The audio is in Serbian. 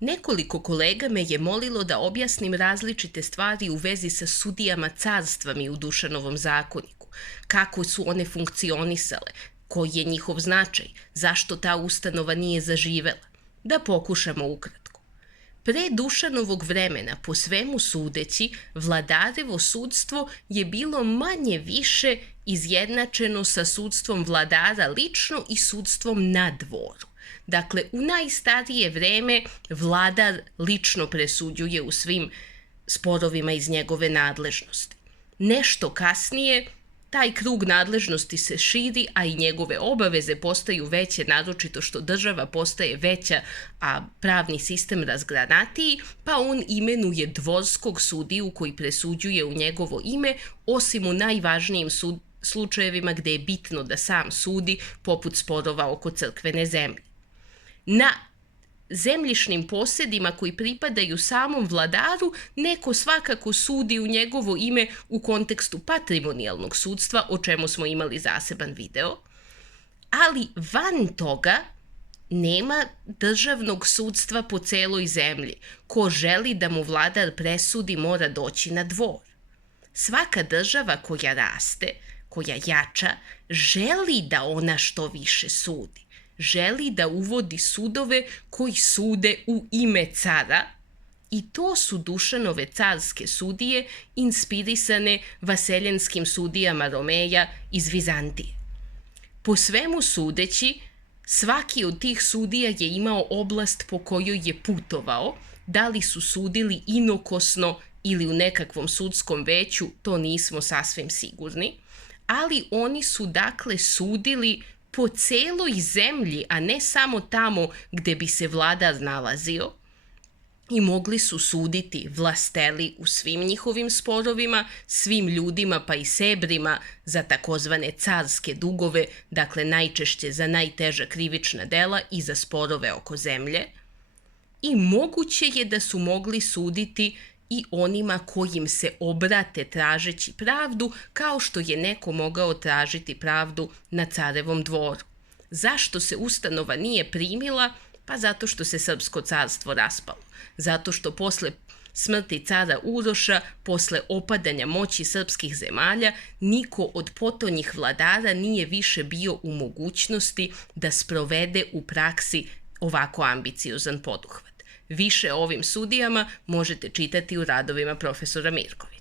Nekoliko kolega me je molilo da objasnim različite stvari u vezi sa sudijama carstva mi u Dušanovom zakoniku, kako su one funkcionisale, koji je njihov značaj, zašto ta ustanova nije zaživela. Da pokušamo ukratko. Pre Dušanovog vremena, po svemu sudeći, vladarevo sudstvo je bilo manje više izjednačeno sa sudstvom vladara lično i sudstvom na dvoru. Dakle, u najstarije vreme vladar lično presuđuje u svim sporovima iz njegove nadležnosti. Nešto kasnije taj krug nadležnosti se širi, a i njegove obaveze postaju veće, naročito što država postaje veća, a pravni sistem razgranatiji, pa on imenuje dvorskog sudiju koji presuđuje u njegovo ime, osim u najvažnijim slučajevima gde je bitno da sam sudi, poput sporova oko crkvene zemlje. Na zemljišnim posjedima koji pripadaju samom vladaru, neko svakako sudi u njegovo ime u kontekstu patrimonijalnog sudstva, o čemu smo imali zaseban video, ali van toga nema državnog sudstva po celoj zemlji. Ko želi da mu vladar presudi mora doći na dvor. Svaka država koja raste, koja jača, želi da ona što više sudi. Želi da uvodi sudove koji sude u ime cara i to su Dušanove carske sudije inspirisane vaseljenskim sudijama Romeja iz Vizantije. Po svemu sudeći, svaki od tih sudija je imao oblast po kojoj je putovao, da li su sudili inokosno ili u nekakvom sudskom veću, to nismo sasvim sigurni, ali oni su dakle sudili po celoj zemlji, a ne samo tamo gde bi se vladar nalazio, i mogli su suditi vlasteli u svim njihovim sporovima, svim ljudima pa i sebrima za takozvane carske dugove, dakle najčešće za najteža krivična dela i za sporove oko zemlje. I moguće je da su mogli suditi i onima kojim se obrate tražeći pravdu, kao što je neko mogao tražiti pravdu na carevom dvoru. Zašto se ustanova nije primila? Pa zato što se Srpsko carstvo raspalo. Zato što posle smrti cara Uroša, posle opadanja moći srpskih zemalja, niko od potonjih vladara nije više bio u mogućnosti da sprovede u praksi ovako ambiciozan poduhvat. Više o ovim sudijama možete čitati u radovima profesora Mirkovića.